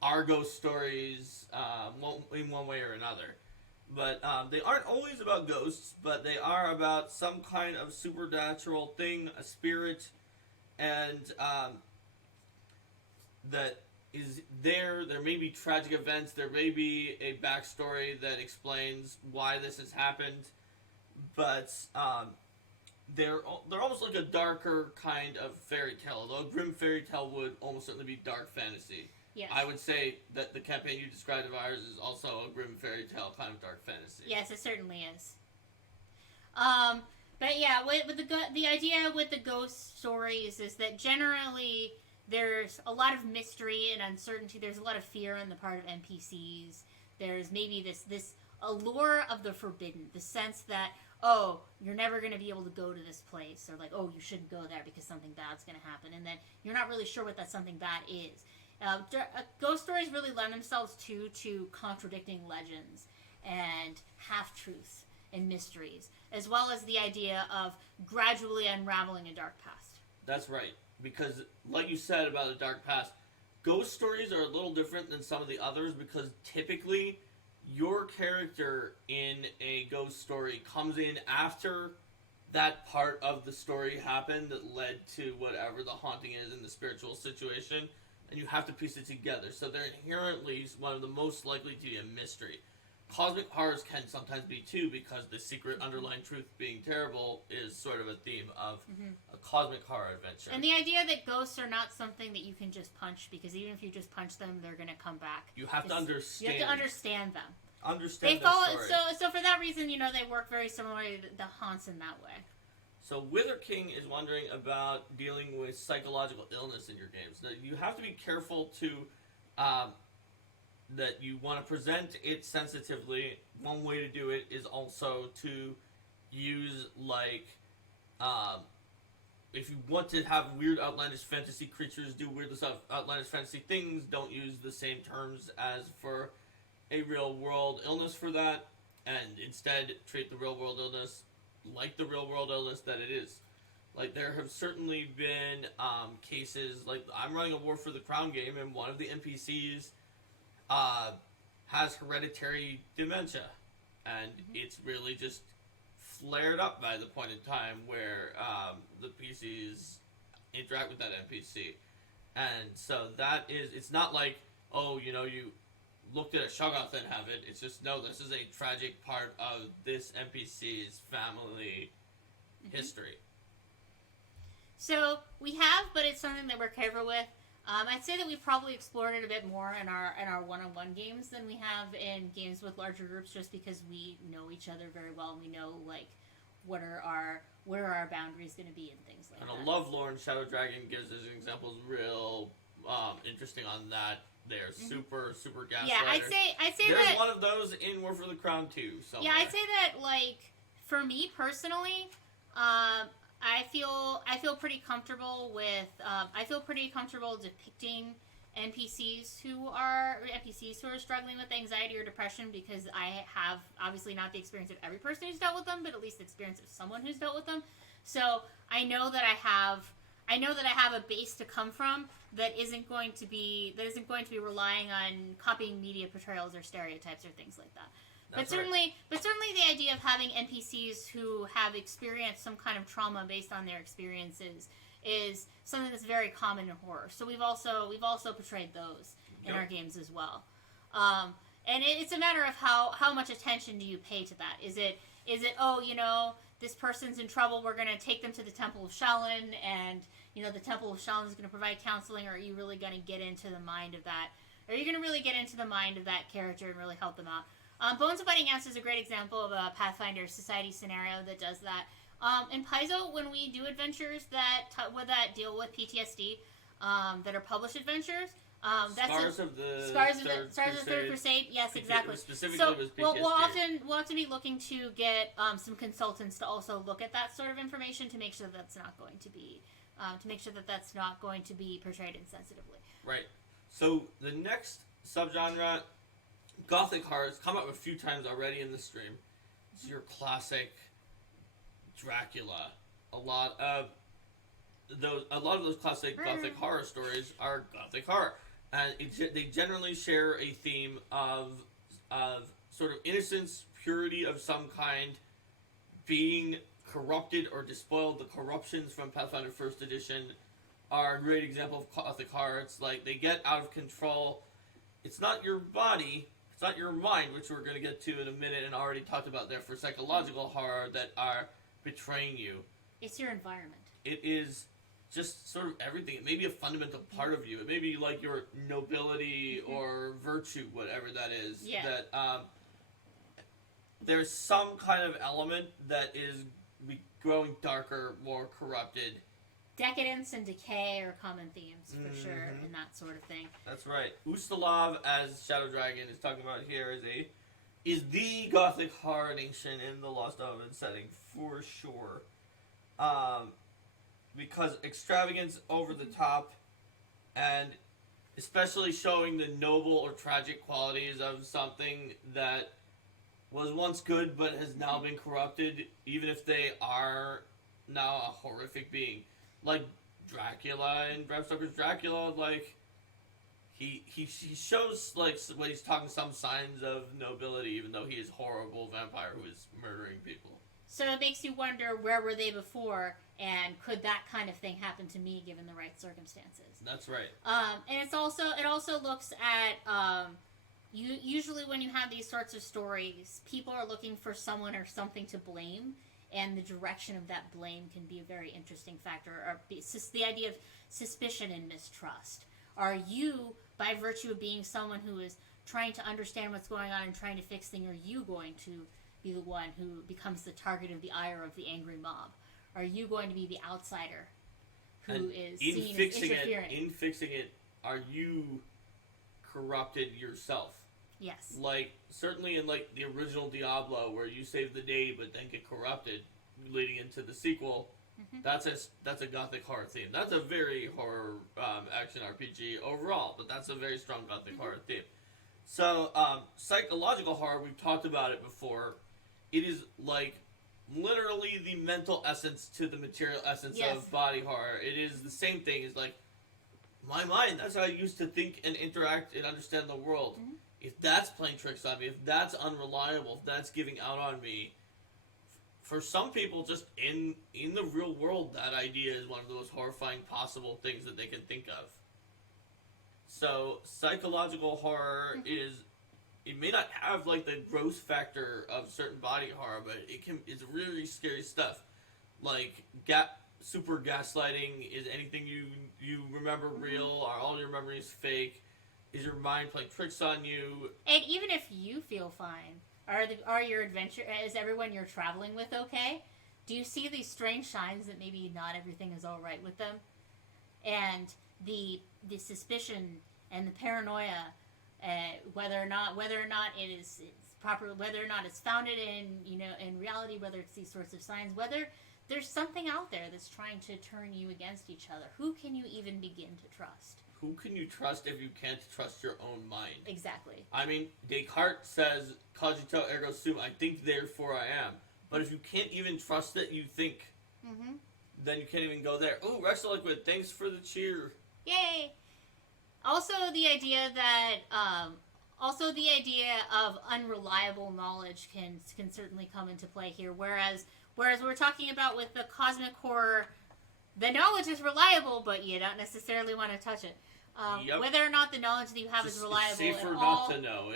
are ghost stories in one way or another. But they aren't always about ghosts, but they are about some kind of supernatural thing, a spirit, and that is there. There may be tragic events, there may be a backstory that explains why this has happened, but they're almost like a darker kind of fairy tale, although a grim fairy tale would almost certainly be dark fantasy. Yes. I would say that the campaign you described of ours is also a grim fairy tale kind of dark fantasy. Yes, it certainly is. But yeah, with the idea with the ghost stories is that generally there's a lot of mystery and uncertainty. There's a lot of fear on the part of NPCs. There's maybe this allure of the forbidden, the sense that, oh, you're never going to be able to go to this place, or like, oh, you shouldn't go there because something bad's going to happen, and then you're not really sure what that something bad is. Ghost stories really lend themselves to contradicting legends and half-truths and mysteries, as well as the idea of gradually unraveling a dark past. That's right, because like you said about the dark past, ghost stories are a little different than some of the others because typically your character in a ghost story comes in after that part of the story happened that led to whatever the haunting is in the spiritual situation, and you have to piece it together. So they're inherently one of the most likely to be a mystery. Cosmic horrors can sometimes be too, because the secret underlying truth being terrible is sort of a theme of a cosmic horror adventure. And the idea that ghosts are not something that you can just punch, because even if you just punch them, they're going to come back. You have to understand. You have to understand them. Understand they follow, story. So for that reason, they work very similarly to the haunts in that way. So Wither King is wondering about dealing with psychological illness in your games. Now, you have to be careful to that you want to present it sensitively. One way to do it is also to use, like, if you want to have weird outlandish fantasy creatures do weird outlandish fantasy things, don't use the same terms as for a real world illness for that, and instead treat the real world illness like the real world illness that it is. Like, there have certainly been cases, like, I'm running a War for the Crown game, and one of the NPCs has hereditary dementia, and it's really just flared up by the point in time where the PCs interact with that NPC. And so that is, it's not like, oh, you looked at a Shoggoth and have it. It's just, no, this is a tragic part of this NPC's family history. So we have, but it's something that we're careful with. I'd say that we've probably explored it a bit more in our one-on-one games than we have in games with larger groups, just because we know each other very well and we know, like, what are our boundaries going to be and things like that. And a Lovelorn Shadow Dragon gives us examples real interesting on that. They're super gaslighters. Yeah, I'd say there's that one of those in War for the Crown too. Somewhere. Yeah, I'd say that, like, for me personally, I feel pretty comfortable with depicting NPCs who are struggling with anxiety or depression, because I have obviously not the experience of every person who's dealt with them, but at least the experience of someone who's dealt with them. So I know that I have a base to come from that isn't going to be relying on copying media portrayals or stereotypes or things like that. But certainly the idea of having NPCs who have experienced some kind of trauma based on their experiences is something that's very common in horror. So we've also portrayed those in our games as well. And it's a matter of how much attention do you pay to that? Is it this person's in trouble, we're going to take them to the Temple of Shaolin, and the Temple of Shaolin is going to provide counseling, or are you really going to get into the mind of that? Are you going to really get into the mind of that character and really help them out? Bones of Fighting Ants is a great example of a Pathfinder Society scenario that does that. In Paizo, when we do adventures that deal with PTSD, that are published adventures, Scars of the Third Crusade. Yes, exactly. Specifically, so was PTSD. we'll often be looking to get some consultants to also look at that sort of information to make sure that's not going to be portrayed insensitively. Right. So the next subgenre, Gothic horror, has come up a few times already in the stream. It's your classic Dracula. A lot of those classic Gothic horror stories are Gothic horror, and they generally share a theme of sort of innocence, purity of some kind, being corrupted or despoiled. The corruptions from Pathfinder First Edition are a great example of Gothic horror. It's like they get out of control. It's not your body, it's not your mind, which we're going to get to in a minute and already talked about there for psychological horror that are betraying you. It's your environment. It is just sort of everything. It may be a fundamental part of you. It may be like your nobility or virtue, whatever that is. Yeah. That there's some kind of element that is growing darker, more corrupted. Decadence and decay are common themes for sure, and that sort of thing. That's right. Ustalav, as Shadow Dragon is talking about here, is the gothic horror nation in the Lost Omen setting for sure. Because extravagance over the top, and especially showing the noble or tragic qualities of something that was once good but has now been corrupted, even if they are now a horrific being. Like Dracula in Bram Stoker's Dracula, like he shows like when he's talking some signs of nobility, even though he is a horrible vampire who is murdering people. So it makes you wonder, where were they before, and could that kind of thing happen to me given the right circumstances? That's right. And it also looks at usually when you have these sorts of stories, people are looking for someone or something to blame. And the direction of that blame can be a very interesting factor. Or the idea of suspicion and mistrust. Are you, by virtue of being someone who is trying to understand what's going on and trying to fix things, are you going to be the one who becomes the target of the ire of the angry mob? Are you going to be the outsider who is seen as interfering? In fixing it, are you corrupted yourself? Yes. Like, certainly in, like, the original Diablo, where you save the day but then get corrupted, leading into the sequel, that's a gothic horror theme. That's a very horror action RPG overall, but that's a very strong gothic horror theme. So, psychological horror, we've talked about it before. It is, like, literally the mental essence to the material essence of body horror. It is the same thing as, like, my mind, that's how I used to think and interact and understand the world. If that's playing tricks on me, if that's unreliable, if that's giving out on me, for some people, just in the real world, that idea is one of the most horrifying possible things that they can think of. So, psychological horror it may not have, like, the gross factor of certain body horror, but it's really scary stuff. Like, super gaslighting. Is anything you remember real? Are all your memories fake? Is your mind playing tricks on you? And even if you feel fine, are your adventure, is everyone you're traveling with okay? Do you see these strange signs that maybe not everything is all right with them? And the suspicion and the paranoia, whether or not it is proper, whether or not it's founded in reality, whether it's these sorts of signs, whether there's something out there that's trying to turn you against each other. Who can you even begin to trust? Who can you trust if you can't trust your own mind? Exactly. I mean, Descartes says, cogito ergo sum, I think therefore I am. But if you can't even trust that you think, then you can't even go there. Ooh, Rex Liquid, thanks for the cheer. Yay! Also the idea of unreliable knowledge can certainly come into play here. Whereas we're talking about with the cosmic horror, the knowledge is reliable, but you don't necessarily want to touch it. Whether or not the knowledge that you have is reliable, it's safer not to know.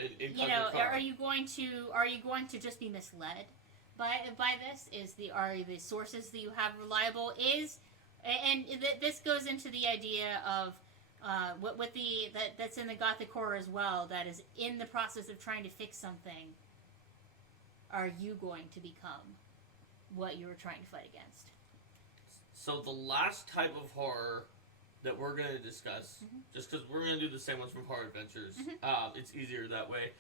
Are you going to just be misled by this? Are the sources that you have reliable? This goes into the idea of that's in the gothic horror as well. That is in the process of trying to fix something. Are you going to become what you were trying to fight against? So the last type of horror that we're going to discuss, just because we're going to do the same ones from Horror Adventures, it's easier that way,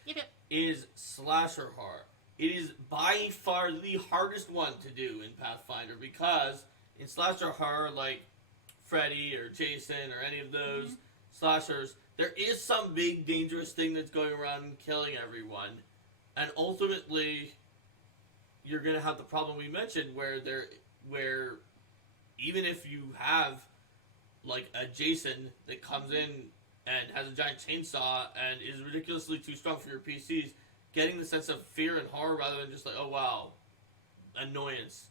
is slasher horror. It is by far the hardest one to do in Pathfinder, because in slasher horror, like Freddy or Jason or any of those slashers, there is some big dangerous thing that's going around and killing everyone, and ultimately you're going to have the problem we mentioned where even if you have, like, a Jason that comes in and has a giant chainsaw and is ridiculously too strong for your PCs, getting the sense of fear and horror rather than just like, oh, wow, annoyance.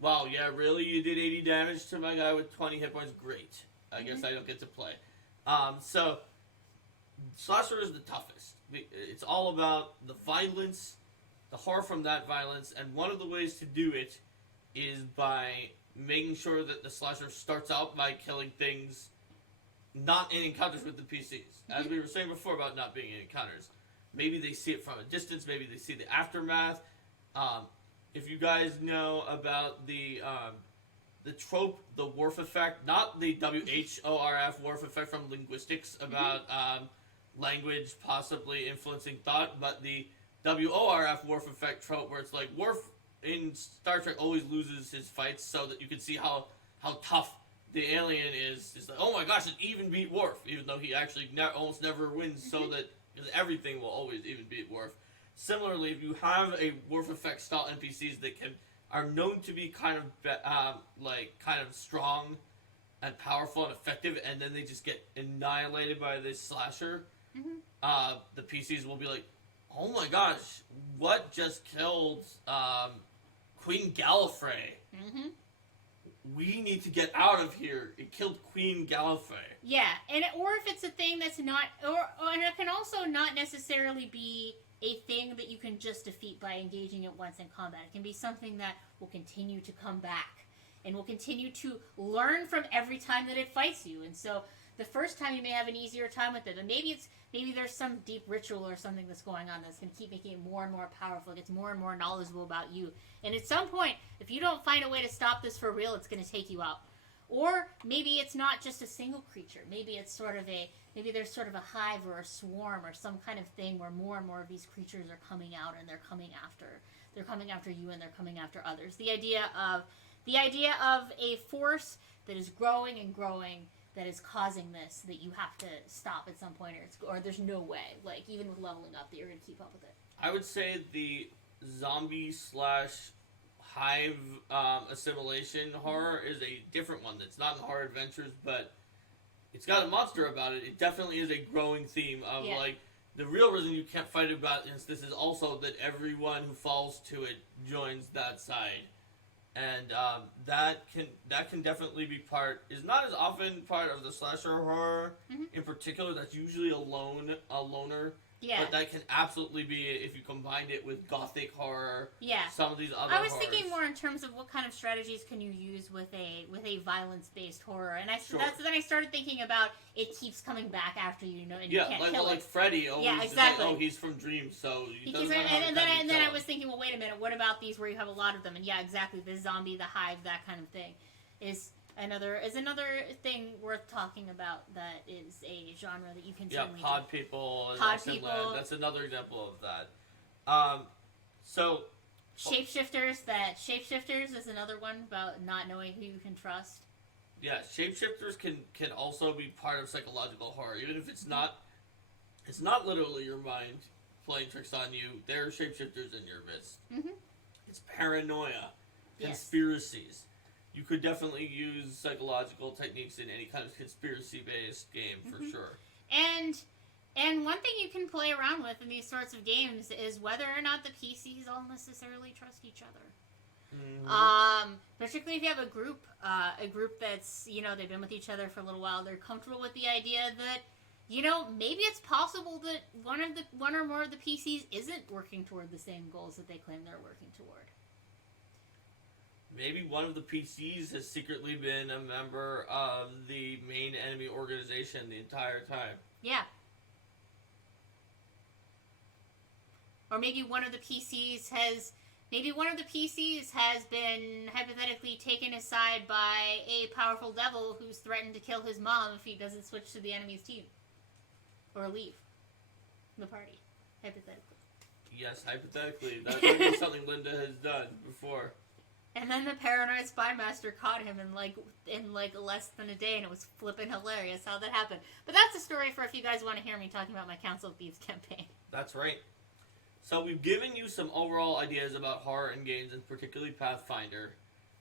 Wow, yeah, really? You did 80 damage to my guy with 20 hit points? Great. I guess I don't get to play. So, slasher is the toughest. It's all about the violence, the horror from that violence, and one of the ways to do it is by making sure that the slasher starts out by killing things not in encounters with the PCs. As we were saying before about not being in encounters. Maybe they see it from a distance, maybe they see the aftermath. If you guys know about the trope, the Worf effect, not the WHORF Worf effect from linguistics about language possibly influencing thought, but the WORF Worf effect trope where it's like Worf in Star Trek always loses his fights so that you can see how tough the alien is. It's like, oh my gosh, it even beat Worf, even though he actually almost never wins, so that because everything will always even beat Worf. Similarly, if you have a Worf effect style NPCs that are known to be kind of strong and powerful and effective, and then they just get annihilated by this slasher, the PCs will be like, oh my gosh, what just killed Queen Gallifrey? We need to get out of here. It killed Queen Gallifrey. Yeah, or if it's a thing that's not, and it can also not necessarily be a thing that you can just defeat by engaging it once in combat. It can be something that will continue to come back and will continue to learn from every time that it fights you. And so the first time you may have an easier time with it, and maybe there's some deep ritual or something that's going on that's going to keep making it more and more powerful. It gets more and more knowledgeable about you. And at some point, if you don't find a way to stop this for real, it's going to take you out. Or maybe it's not just a single creature. Maybe it's maybe there's sort of a hive or a swarm or some kind of thing where more and more of these creatures are coming out and they're coming after you and they're coming after others. The idea of a force that is growing and growing that is causing this, that you have to stop at some point, or there's no way, like even with leveling up, that you're going to keep up with it. I would say the zombie / hive assimilation horror is a different one that's not in Horror Adventures, but it's got a monster about it. It definitely is a growing theme of like the real reason you can't fight about this is also that everyone who falls to it joins that side. And that can definitely be is not as often part of the slasher horror in particular. That's usually a loner. Yeah. But that can absolutely be if you combined it with gothic horror. Yeah. Some of these other. I was thinking more in terms of what kind of strategies can you use with a violence based horror, and then I started thinking about it keeps coming back after you know, and you can't kill it. Like Freddy. Always exactly. Like, he's from Dreams, so and then I was thinking, well, wait a minute, what about these where you have a lot of them? And yeah, exactly, the zombie, the hive, that kind of thing is another thing worth talking about. That is a genre that you can certainly pod do. People. Pod people. That's another example of that. So shapeshifters. Shapeshifters is another one about not knowing who you can trust. Yeah, shapeshifters can also be part of psychological horror, even if it's not literally your mind playing tricks on you. There are shapeshifters in your midst. It's paranoia, conspiracies. You could definitely use psychological techniques in any kind of conspiracy-based game, for sure. And one thing you can play around with in these sorts of games is whether or not the PCs all necessarily trust each other. Particularly if you have a group that's, they've been with each other for a little while, they're comfortable with the idea that, maybe it's possible that one or more of the PCs isn't working toward the same goals that they claim they're working toward. Maybe one of the PCs has secretly been a member of the main enemy organization the entire time. Yeah. Or maybe one of the PCs has been hypothetically taken aside by a powerful devil who's threatened to kill his mom if he doesn't switch to the enemy's team. Or leave the party, hypothetically. Yes, hypothetically. That might be something Linda has done before. And then the paranoid spy master caught him in less than a day, and it was flippin' hilarious how that happened. But that's a story for if you guys want to hear me talking about my Council of Thieves campaign. That's right. So we've given you some overall ideas about horror in games, and particularly Pathfinder.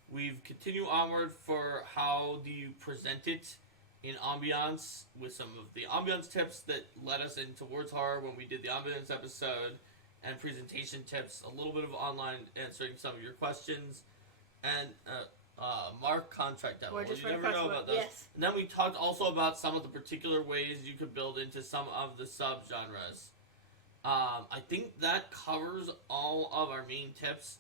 We've continued onward for how do you present it in Ambiance, with some of the Ambiance tips that led us in towards horror when we did the Ambiance episode, and presentation tips, a little bit of online answering some of your questions, and Mark Contract Devil. You never know about those. Yes. And then we talked also about some of the particular ways you could build into some of the subgenres. I think that covers all of our main tips.